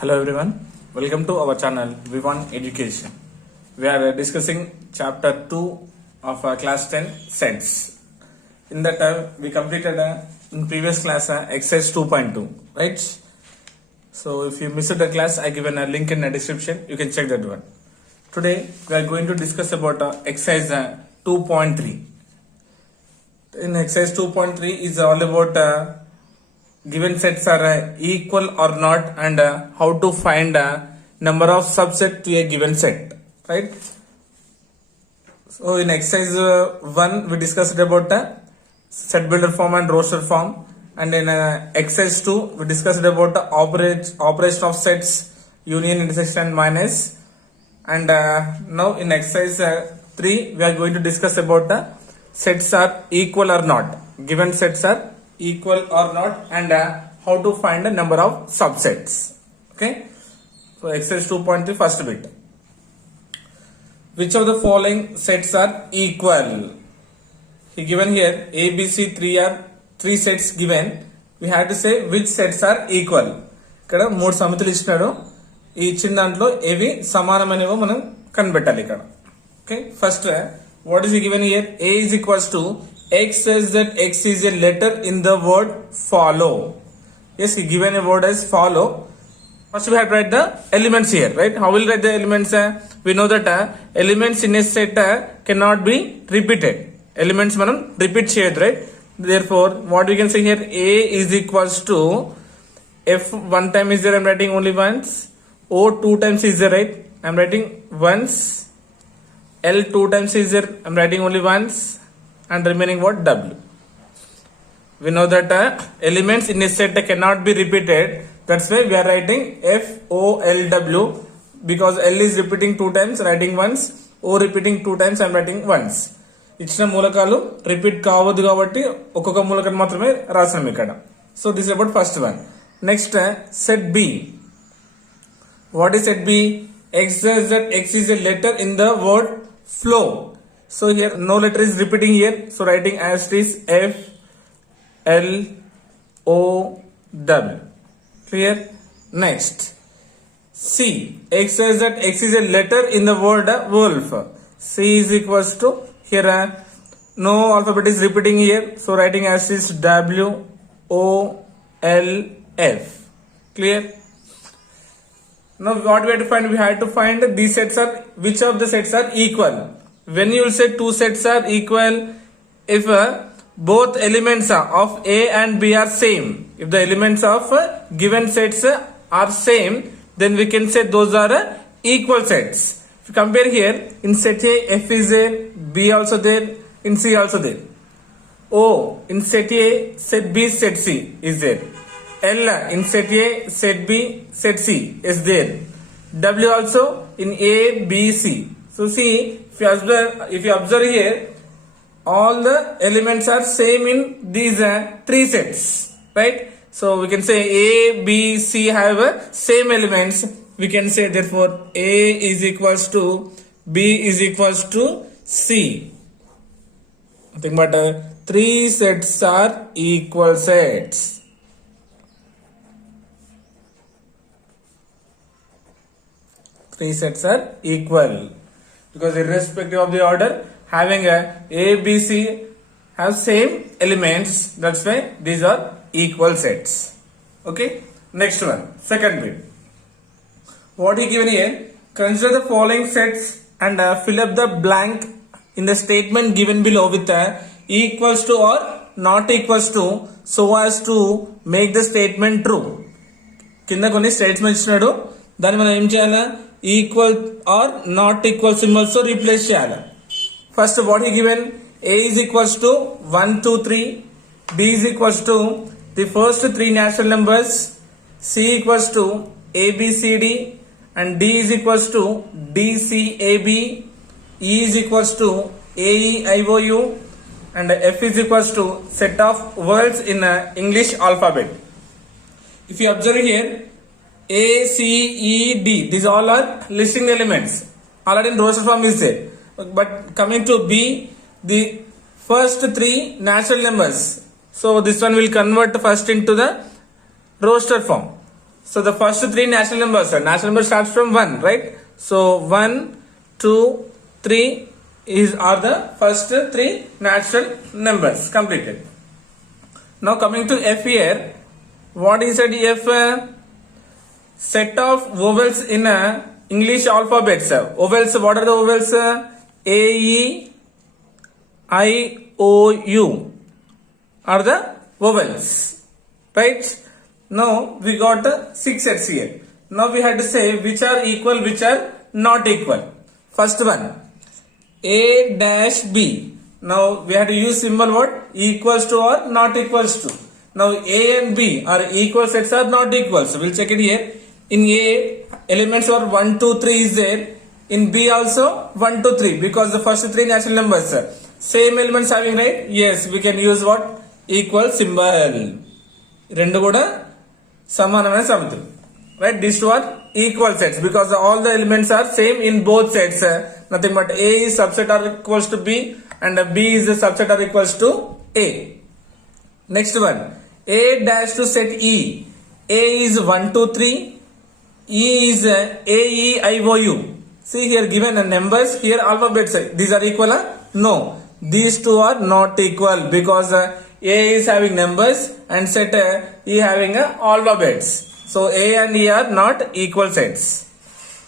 Hello everyone, welcome to our channel V1 Education. We are discussing chapter 2 of class 10 sets. In that we completed in previous class exercise 2.2, right? So if you missed the class, I given a link in the description, you can check that one. Today we are going to discuss about exercise 2.3. In exercise 2.3 is all about given sets are equal or not and how to find number of subset to a given set, right? So in exercise 1 we discussed about set builder form and roster form, and in exercise 2 we discussed about operation of sets, union, intersection and minus, and now in exercise 3 we are going to discuss about sets are equal or not, given sets are equal or not, and how to find the number of subsets. Okay, so exercise 2.3 first bit. Which of the following sets are equal? He given here A, B, C, 3 sets given. We have to say which sets are equal. ఇక్కడ మూడు సమితులు ఇచ్చినాడు. ఈ ఇచ్చిన దాంట్లో ఏవి సమానమైనవో మనం కనిపెట్టాలి ఇక్కడ. Okay, first what is he given here? A is equals to X says that X is a letter in the word follow. Yes, he given a word as follow. First we have to write the elements here, right? How will write the elements? We know that elements in a set cannot be repeated. Elements manam repeat cheyadu, right? Therefore, what we can say here, A is equals to F one time is there, I'm writing only once. O 2 times is there, right? I'm writing once. L 2 times is there, I'm writing only once. And remaining what? W. We know that elements in a set cannot be repeated. That's why we are writing F O L W, because L is repeating 2 times, writing once. O repeating 2 times, I'm writing once. ఇచ్చిన మూలకాలు repeat కావద్దు కాబట్టి ఒక్కొక్క మూలకం మాత్రమే రాసాం ఇక్కడ. So this about first one. Next set B. What is set B? X says that X is a letter in the word flow. So here no letter is repeating here, so writing as it is F L O W. Clear? Next, C. X says that X is a letter in the word wolf. C is equals to here no alphabet is repeating here, so writing as is W O L F. Clear? Now what we have to find? We have to find these sets are, which of the sets are equal. When you will say two sets are equal, if both elements of A and B are same. If the elements of given sets are same, then we can say those are equal sets. If you compare here, in set A, F is there, B also there, in C also there. O in set A, set B, set C is there. L in set A, set B, set C is there. W also in A, B, C. So see, if you observe here, all the elements are same in these 3 sets, right? So we can say A, B, C have same elements. We can say therefore A is equals to B is equals to C. Nothing but 3 sets are equal sets. Three sets are equal. Because irrespective of the order, having A, B, C have same elements, that's why these are equal sets. Okay, next one, second bit. What he given here? Consider the following sets and fill up the blank in the statement given below with equals to or not equals to, so as to make the statement true. కింద కొన్ని statements ఇచ్చినాడు, దాన్ని మనం ఏం చేయాలా? Equal or not equal symbols తో replace చేయాలి. First what he given? A is equals to 1 2 3, B is equals to the first 3 natural numbers, C equals to ABCD, and D is equals to DCAB, E is equals to AEIOU, and F is equals to set of words in English alphabet. If you observe here, A, C, E, D, these all are listing elements. Already in roster form is there. But coming to B, the first 3 natural numbers. So this one will convert first into the roster form. So the first three natural numbers, natural number starts from 1, right? So 1, 2, 3 are the first three natural numbers. Completed. Now coming to F here, what is it F? Set of vowels in English alphabets. Vowels, what are the vowels? A, E, I, O, U are the vowels, right? Now we got 6 sets here. Now we had to say which are equal, which are not equal. First one, A dash B. Now we have to use symbol what? Equals to or not equals to. Now A and B are equal sets or not equal. So we'll check it here. In A, elements are 1, 2, 3 is there. In B also 1, 2, 3 because the first three natural numbers same elements having, right? Yes, we can use what? Equal symbol. Rendu kuda samanamana samatulu. Right? These two are equal sets because all the elements are same in both sets. Nothing but A is subset or equals to B and B is the subset or equals to A. Next one, A dash to set E. A is 1, 2, 3. E is A, E, I, O, U. See here given numbers, here alphabets. These are equal? No. These two are not equal because A is having numbers and set E having alphabets. So A and E are not equal sets.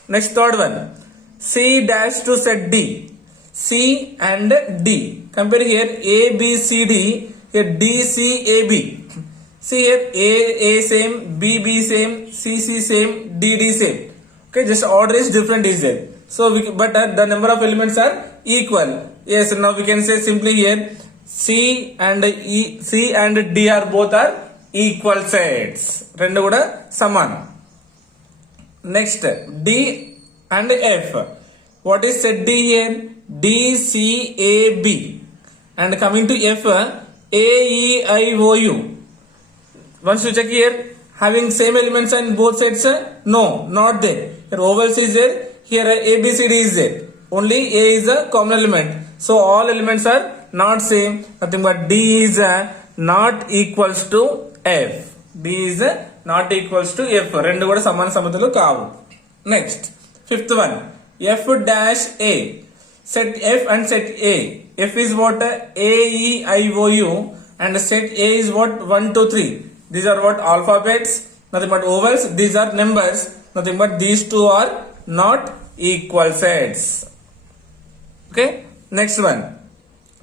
Next third one, C dash to set D. C and D. Compare here A, B, C, D. Here D, C, A, B. See here A same, B same, C same, D same. Okay, just order is different is there. So but the number of elements are equal. Yes, now we can say simply here C and D are both are equal sets. Rendu kuda saman. Next D and F. What is set D here? D, C, A, B. And coming to F, A, E, I, O, U. Once you check here, having same elements in both sets? No, not there. Here ovals is there, here A, B, C, D is there. Only A is a common element. So all elements are not same. Nothing but D is not equals to F. D is not equals to F. Rendu kuda samana samatulu kavu. Next, fifth one, F dash A. Set F and set A. F is what? A, E, I, O, U. And set A is what? 1, 2, 3. These are what? Alphabets. Nothing but vowels. These are numbers. Nothing but these two are not equal sets. Okay. Next one.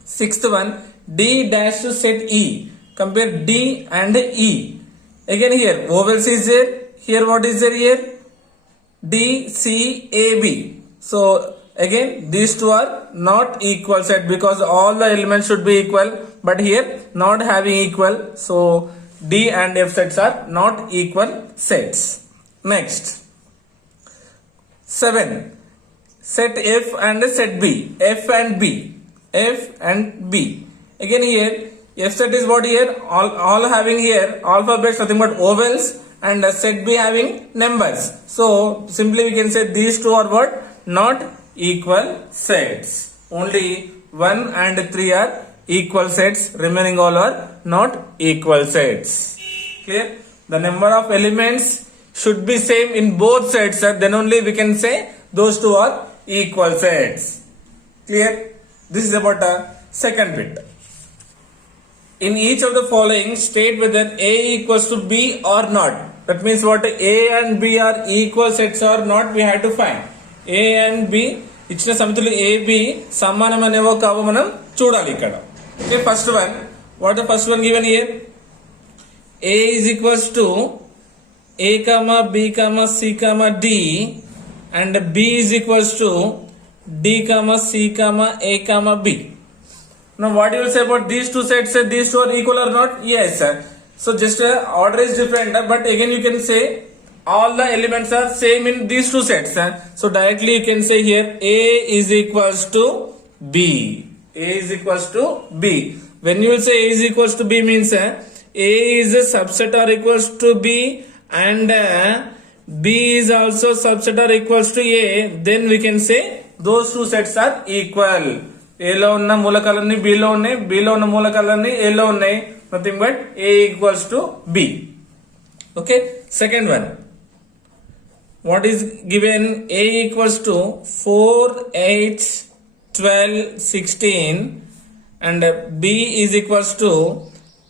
Sixth one. D dash to set E. Compare D and E. Again here vowels is there. Here what is there here? D, C, A, B. So again these two are not equal set because all the elements should be equal. But here not having equal. So D and F sets are not equal sets. Next, 7. Set F and set B. F and B. F and B. Again here, F set is what here? All having here alphabets, nothing but vowels, and set B having numbers. So simply we can say these two are what? Not equal sets. Only 1 and 3 are equal sets, remaining all are not equal sets. Clear? The number of elements should be same in both sets, then only we can say those two are equal sets. Clear? This is about a second bit. In each of the following, state whether A equals to B or not. That means what? A and B are equal sets or not, we have to find. A and B ఇచ్చిన సమితులు AB సమానమనేవో కావో మనం చూడాలి ఇక్కడ. Okay, first one. What the first one given here? A is equals to A comma B comma C comma D and B is equals to D comma C comma A comma B. Now what you will say about these two sets? These two are equal or not? Yes. So just order is different, but again you can say all the elements are same in these two sets. So directly you can say here A is equals to B. A is equals to B. When you will say A is equals to B means A is a subset or equals to B and B is also subset or equals to A. Then we can say those two sets are equal. A లో ఉన్న మూలకాలన్నీ B లో ఉన్నాయి, B లో ఉన్న మూలకాలన్నీ A లో ఉన్నాయి. Nothing but A equals to B. Okay. Second one. what is given? A equals to 4, 8, 12, 16 and B is equals to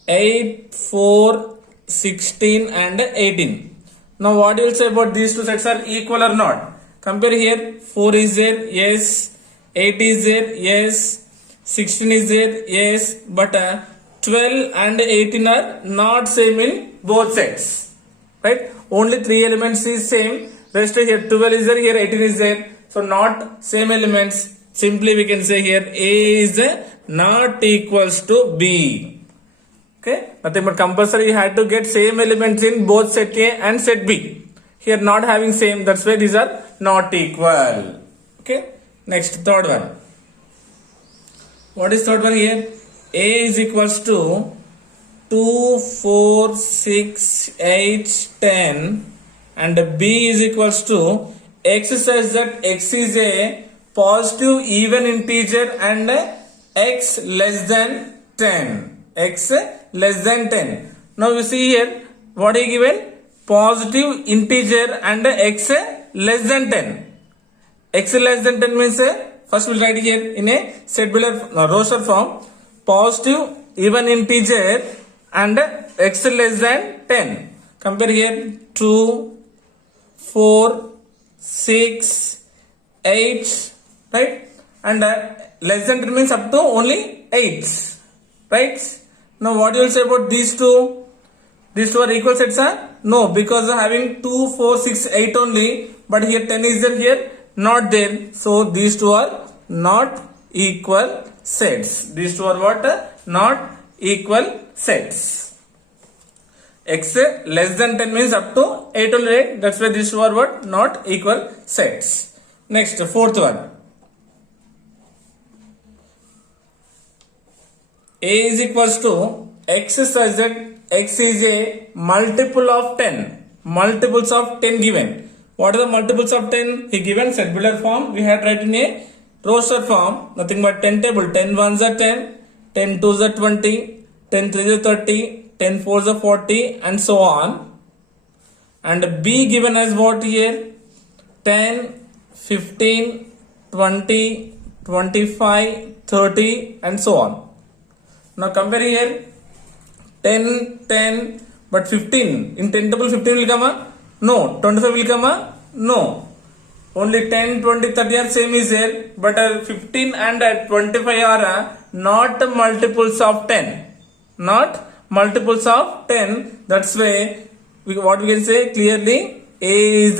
8, 4, 16 and 18. Now what you will say about these two sets are equal or not? Compare here. 4 is there, yes. 8 is there, yes. 16 is there, yes. But 12 and 18 are not same in both sets, right? Only 3 elements is same. Rest here 12 is there, here 18 is there. So not same elements. Simply we can say here A is not equals to B. Okay, nothing but compulsory you had to get same elements in both set A and set B. Here not having same, that's why these are not equal. Okay, next third one. What is third one here? A is equals to 2, 4, 6, 8, 10 and B is equals to X such that X is a positive even integer and X less than 10. X less than 10. Now you see here what is given? Positive integer and X less than 10. X less than 10 means first we'll write here in a set below roster form. Positive even integer and X less than 10. Compare here 2, 4, 6, 8, right? And less than 10 means up to only 8, right? Now what you will say about these two? These two are equal sets, huh? No, because having 2, 4, 6, 8 only, but here 10 is there, here not there. So these two are not equal sets. These two are what? Not equal sets. X less than 10 means up to 8 only, right? That's why these two are what? Not equal sets. Next, fourth one. A is equals to X such that X is a multiple of 10. Multiples of 10 given. What are the multiples of 10? He given set builder form. We had written a roster form. Nothing but 10 table. 10 1s are 10. 10 2s are 20. 10 3s are 30. 10 4s are 40 and so on. And B given as what here? 10, 15, 20, 25, 30 and so on. Now compare here 10, 10, but 15. In 10 table 15 will come? No. 25 will come? No. Only 10, 20, 30 are same is there, but 15 and 25 are not multiples of 10. Not multiples of 10. That's why what we can say clearly, A is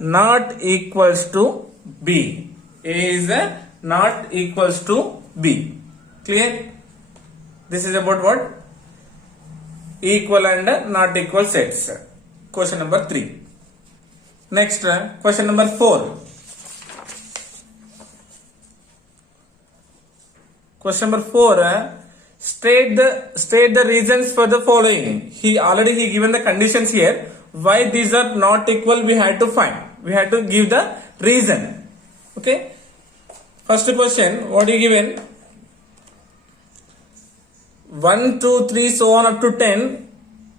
not equals to B. A is not equals to B. Clear? This is about what? Equal and not equal sets. Question number 3. Next, question number 4. Question number 4. State the reasons for the following. He given the conditions here. Why these are not equal? We had to find. We had to give the reason. Okay. First question. What you given? 1, 2, 3, so on up to 10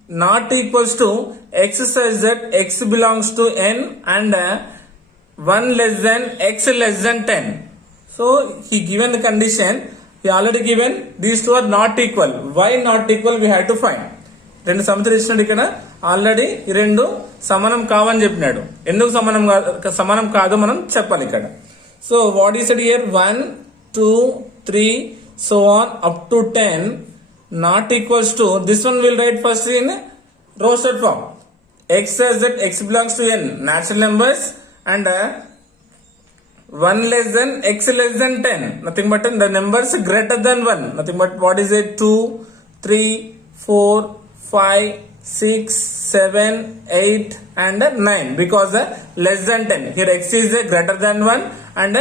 not equals to X such that X belongs to N and 1 less than X less than 10. So he given the condition. He already given these two are not equal. Why not equal? We had to find. రెండు సమితులు ఇచ్చినాడు ఇక్కడ already ఈ రెండు సమానం కావని చెప్పినాడు. ఎందుకు సమానం కాదు మనం చెప్పాలి ఇక్కడ. So what is it here? 1, 2, 3 so on up to 10 not equals to, this one will write first in roster form. X says that X belongs to N natural numbers and 1 less than X less than 10. Nothing but the numbers greater than 1. Nothing but what is it? 2, 3, 4, 5, 6, 7, 8 and 9 because less than 10. Here X is greater than 1 and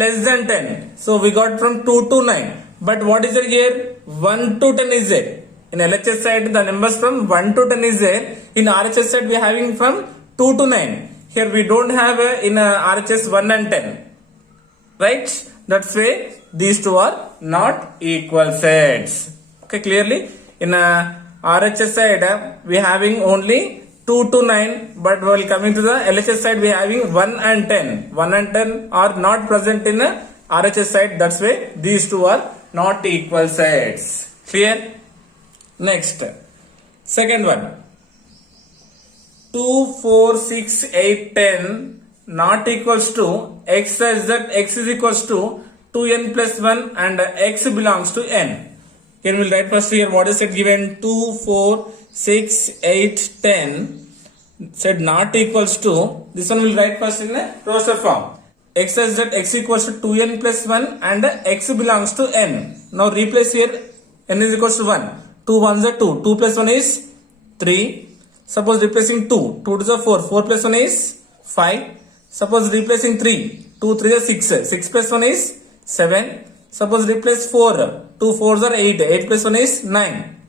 less than 10. So we got from 2 to 9. But what is there here? 1 to 10 is there. In LHS side the numbers from 1 to 10 is there. In RHS side we are having from 2 to 9. Here we don't have in RHS 1 and 10. Right? That's why these two are not equal sets. Okay, clearly in RHS side we are having only 2 to 9, but while coming to the LHS side, we are having 1 and 10. 1 and 10 are not present in the RHS side. That's why these two are not equal sets. Clear? Next, second one. 2, 4, 6, 8, 10 not equals to x such that x is equals to 2n plus 1 and x belongs to n. Here we'll write first here what is it given 2, 4, 6, 8, 10 said not equals to, this one we'll write first in a roster form. X such that x equals to 2n plus 1 and x belongs to n. Now replace here n is equals to 1. 2 1s are 2. 2 plus 1 is 3. Suppose replacing 2. 2 to the 4. 4 plus 1 is 5. Suppose replacing 3. 2 3 is 6. 6 plus 1 is 7. Suppose replace 4. 2 4s are 8. 8 plus 1 is 9.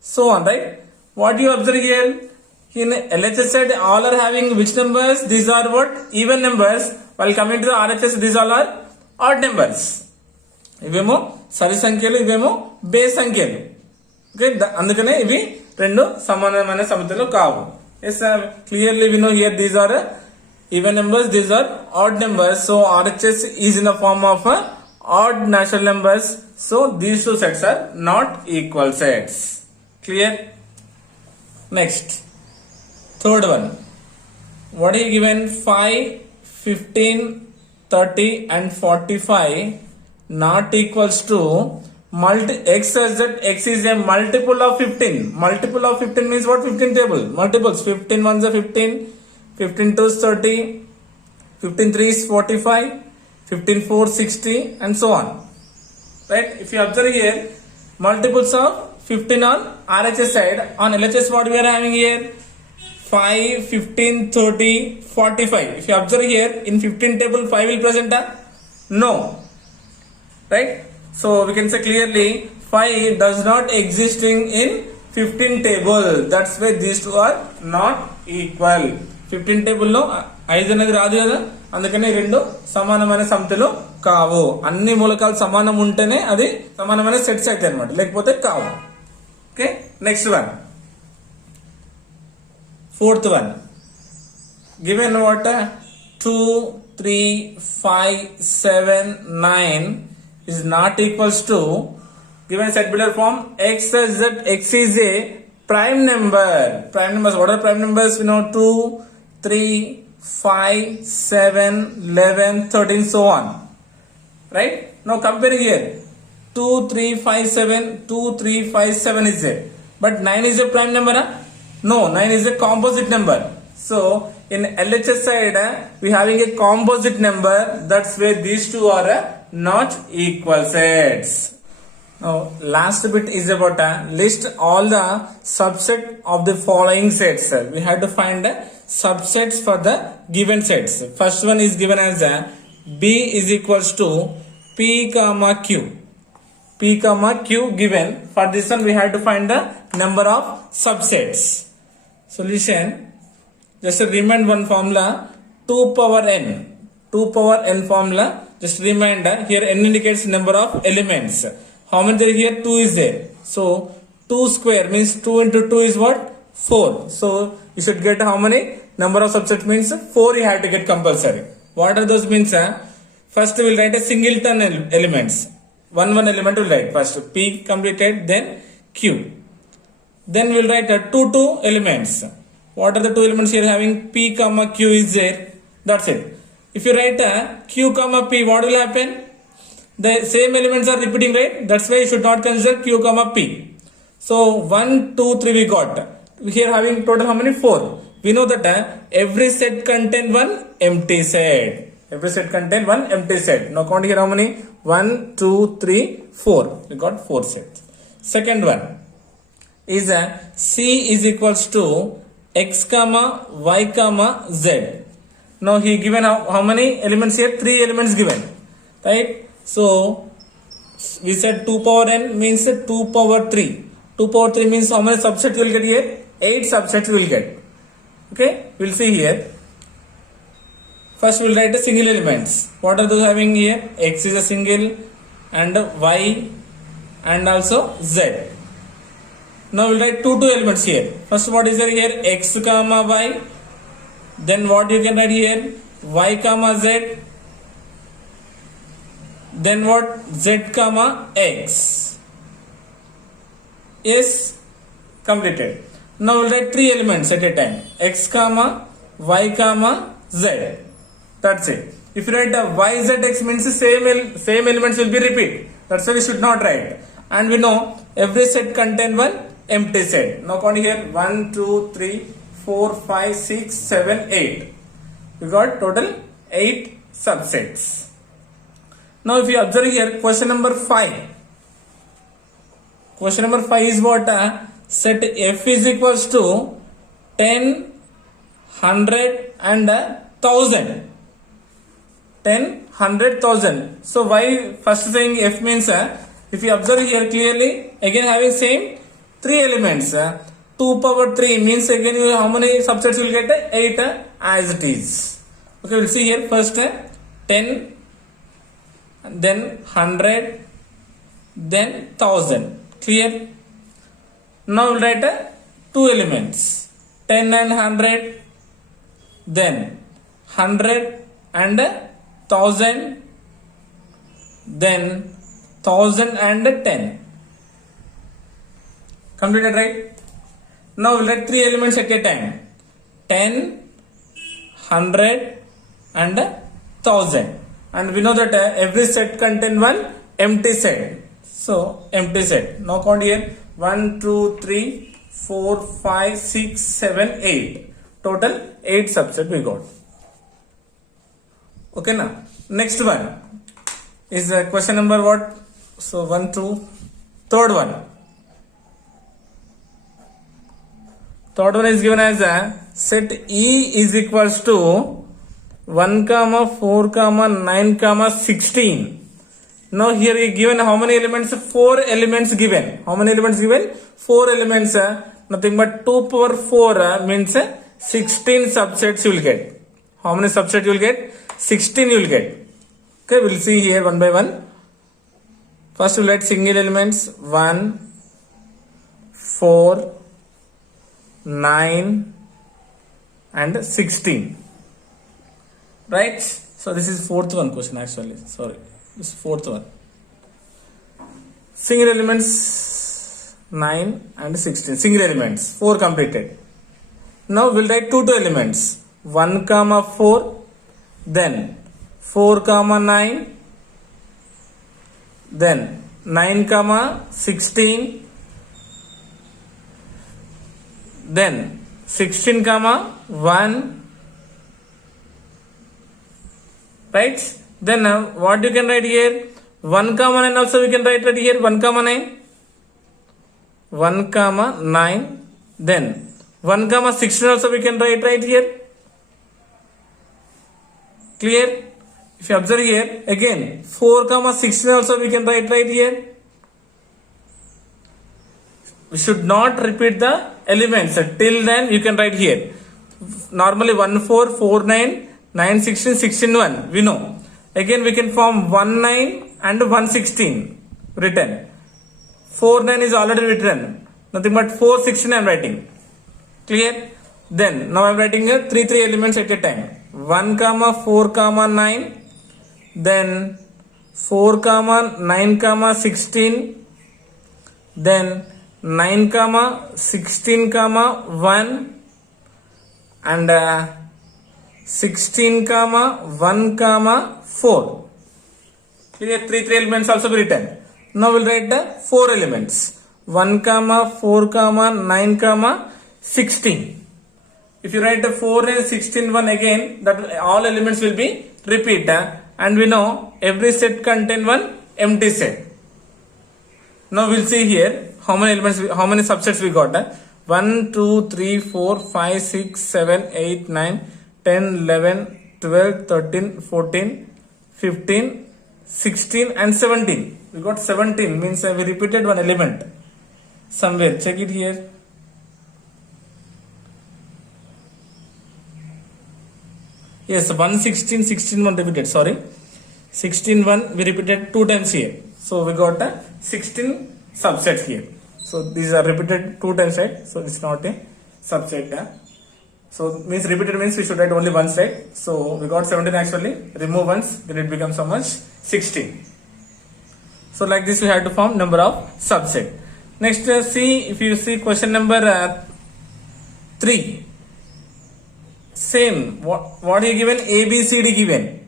So on, right? What you observe here? In LHS side, all are having which numbers? These are what? Even numbers. While coming to the RHS, these all are odd numbers. ఇవేమో సరి సంఖ్యలు, ఇవేమో base సంఖ్యలు. Okay, అందుకనే ఇవి రెండు సమానమైన సమతులు కావు. Yes, clearly we know here these are even numbers, these are odd numbers. So RHS is in the form of odd natural numbers. So these two sets are not equal sets. Clear? Next, third one. What is given? 5, 15, 30 and 45 not equals to x such that x is a multiple of 15. Multiple of 15 means what? 15 table. Multiples. 15 1s are 15. 15 2s 30. 15 3s 45. 15 4 60 and so on. Right? If you observe here, multiples of 15 on RHS side. On LHS what we are having here? 5, 15, 30, 45. If you observe here, in 15 table 5 will present a? No. Right? So we can say clearly 5 does not existing in 15 table. That's why these two are not equal. 15 table లో 5 అనేది రాదు కదా, అందుకని రెండు సమానమైన సంఖ్యలు కావు. అన్ని మూలకాలు సమానం ఉంటేనే అది సమానమైన సెట్స్ అయితే అన్నమాట, లేకపోతే కావు. Okay, next one, fourth one. Given what? 2, 3, 5, 7, 9 is not equals to, given set below form, x such that x is a prime number. Prime numbers, what are prime numbers? We know 2, 3, 5, 7, 11, 13, so on. Right? Now compare here. 2, 3, 5, 7, 2, 3, 5, 7 is there. But 9 is a prime number? No, 9 is a composite number. So in LHS side, we having a composite number. That's why these two are not equal sets. Now last bit is about list all the subset of the following sets. We have to find subsets for the given sets. First one is given as B is equals to P comma Q. P comma Q given. For this one we have to find the number of subsets. Solution, just remind one formula, 2 power n. 2 power n formula, just reminder, here n indicates number of elements. How many there here? 2 is there. So 2 square means 2 into 2 is what? 4. So you should get how many? Number of subsets means 4 you have to get compulsory. What are those means? First we will write a singleton elements. One element will write first P completed, then Q. Then we will write 2 elements. What are the 2 elements here having? P comma Q is there. That's it. If you write Q comma P, what will happen? The same elements are repeating, right? That's why you should not consider Q comma P. So 1, 2, 3 we got. Here having total how many? 4. We know that every set contain one empty set. Every set contain one empty set. Now count here how many? 1, 2, 3, 4. We got 4 sets. Second one is C is equals to x comma y comma z. Now he given how many elements here? 3 elements given, right? So we said 2 power n means 2 power 3. 2 power 3 means how many subsets you will get here? 8 subsets you will get. Okay, we'll see here. First we'll write the single elements. What are those having here? X is a single and y and also z. Now we'll write two elements here. First, what is there here? X comma y. Then what you can write here? Y comma z. Then what? Z comma x. Yes, completed. Now we'll write three elements at a time. X comma y comma z. That's it. If you write y z x means the same elements will be repeat. That's why we should not write. And we know every set contain one empty set. Now count here 1, 2, 3, 4, 5, 6, 7, 8. We got total 8 subsets. Now if you observe here question number 5. Question number 5 is what? Set f is equals to 10, 100 and 1000. 10, 100, 1000. So why first saying f means if you observe here clearly, again having same 3 elements. 2 power 3 means again you how many subsets you will get? 8 as it is. Okay, we'll see here first 10, then 100, then 1000. Clear? Now we'll write 2 elements. 10 and 100, then 100 and 1000, then 1000 and 10. Completed, right? Now we'll write 3 elements at a time. 10, 100 and 1000. And we know that every set contains one empty set. So empty set. Now count here 1, 2, 3, 4, 5, 6, 7, 8. Total 8 subset we got. Okay now. Next one is question number what? So 1, 2, third one. Third one is given as set E is equals to 1, 4, 9, 16. Now here is given how many elements? 4 elements given. How many elements given? 4 elements. Nothing but 2 power 4 means 16 subsets you will get. How many subsets you will get? 16 you will get. Okay, we will see here one by one. First we will write single elements 1, 4, 9 and 16. Right? So this is fourth one question actually. Sorry. This is fourth one. Single elements 9 and 16. Single elements 4 completed. Now we'll write two elements 1, 4, then 4, 9, then 9, 16, then 16, 1. Right? Then what you can write here? 1, 9 also we can write here 1, 9. 1, 9. Then 1, 16 also we can write right here. Clear? If you observe here again 4, 16 also we can write right here. We should not repeat the elements. Till then you can write here. Normally 1, 4, 4, 9, 9, 16, 16, 1. We know. Again we can form 1, 9 and 1, 16 written. 4, 9 is already written. Nothing but 4, 16 I am writing. Clear? Then now I am writing 3 elements at a time. 1, 4, 9. Then 4, 9, 16. Then 9, 16, 1. And 16, 1, 4. Clear? 3 elements also be written. Now we'll write the 4 elements. 1, 4, 9, 16. If you write the 4 and 16 one again, that all elements will be repeat. And we know every set contain one empty set. Now we'll see here how many elements, how many subsets we got. 1, 2, 3, 4, 5, 6, 7, 8, 9, 10, 11, 12, 13, 14, 15, 16 and 17. We got 17 means we repeated one element somewhere. Check it here. Yes, 1, 16, 16, 1 repeated. Sorry. 16, 1 we repeated 2 times here. So we got 16 subsets here. So these are repeated 2 times, right? So it's not a subset. So means repeated means we should write only once, right? So we got 17 actually. Remove once, then it becomes how much? 16. So like this we have to form number of subset. Next see, if you see question number 3. Same. What he given? A, B, C, D given.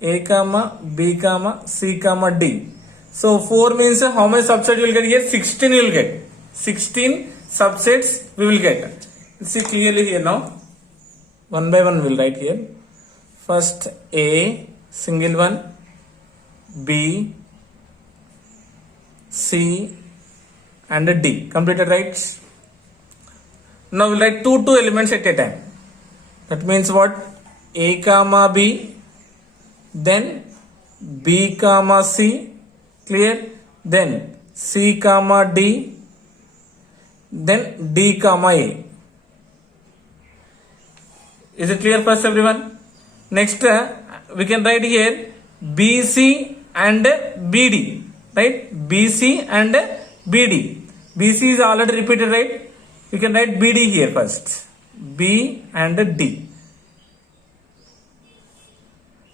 A comma B comma C comma D. So 4 means how many subsets you will get here? 16 you will get. 16 subsets we will get. See clearly here now. One by one we will write here. First A single one, B, C and D. Completed, right? Now we will write two elements at a time. That means what? A comma B, then B comma C, clear? Then C comma D, then D comma A. Is it clear first everyone? Next we can write here BC and BD, right? BC and BD. BC is already repeated, right? We can write BD here first. B and D.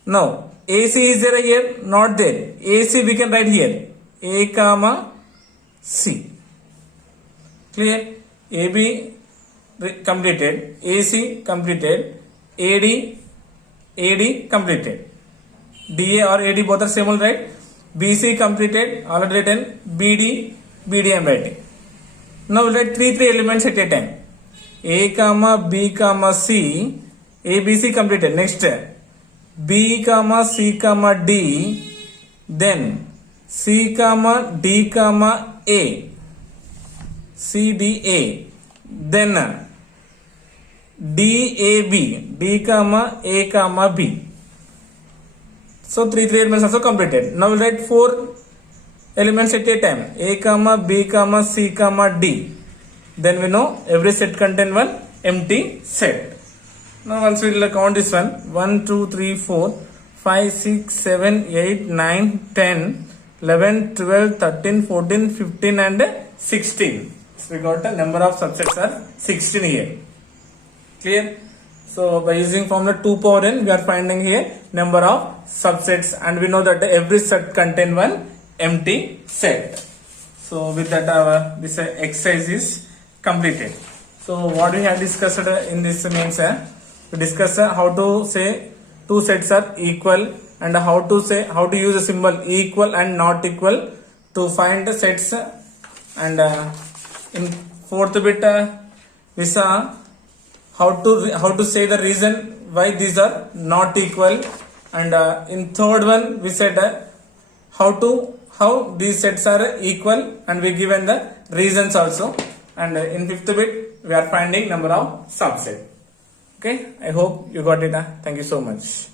Now AC is there here? Not there. AC we can write here. A comma C. Clear? AB completed. AC completed. AD completed. DA or AD both are same, right? BC completed, already written. BD I am writing. Now we'll write three elements at a time. A comma B comma C. ABC completed. Next B comma C comma D, then C comma D comma A, C D A, then D A B, D comma A comma B. So three elements also completed. Now we'll write 4 elements at a time. A comma B comma C comma D. Then we know every set contain one empty set. Now once we will count this one, 1, 2, 3, 4, 5, 6, 7, 8, 9, 10, 11, 12, 13, 14, 15 and 16. So we got the number of subsets are 16 here. Clear? So by using formula 2 power n, we are finding here number of subsets, and we know that every set contain one empty set. So with that this exercise is completed. So what we have discussed in this means we discuss how to say two sets are equal, and how to use a symbol equal and not equal to find the sets, and in fourth bit we saw how to say the reason why these are not equal, and in third one we said how these sets are equal, and we given the reasons also, and in fifth bit we are finding number of subset. Okay, I hope you got it. Thank you so much.